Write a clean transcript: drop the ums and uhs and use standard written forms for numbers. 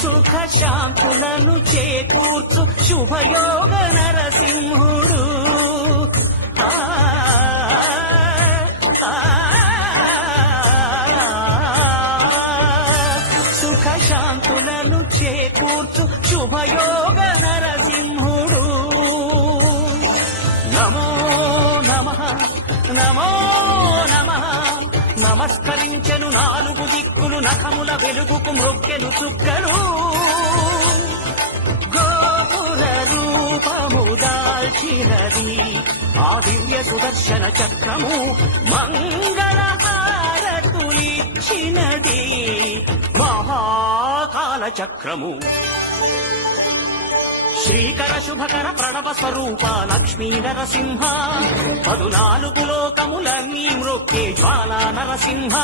సుఖ శాంతులను చేకూర్చు శుభయోగ నరసింహుడు. సుఖ శాంతులను చేకూర్చు శుభయోగ నరసింహుడు. నమో నమః నమో నమః. నమస్కరించెను నాలుగు దిక్కులు, నఖముల వెలుగుకు మ్రొక్కెను చుక్కలు. గోపుర రూపము దాల్చినది ఆ దివ్య సుదర్శన చక్రము, మంగళ హారతులిచ్చినది మహాకాల చక్రము. శ్రీకర శుభకర ప్రణవ స్వరూప లక్ష్మీ నరసింహ, 14 లోకములన్నీ మ్రొక్కే జ్వాలా నరసింహ.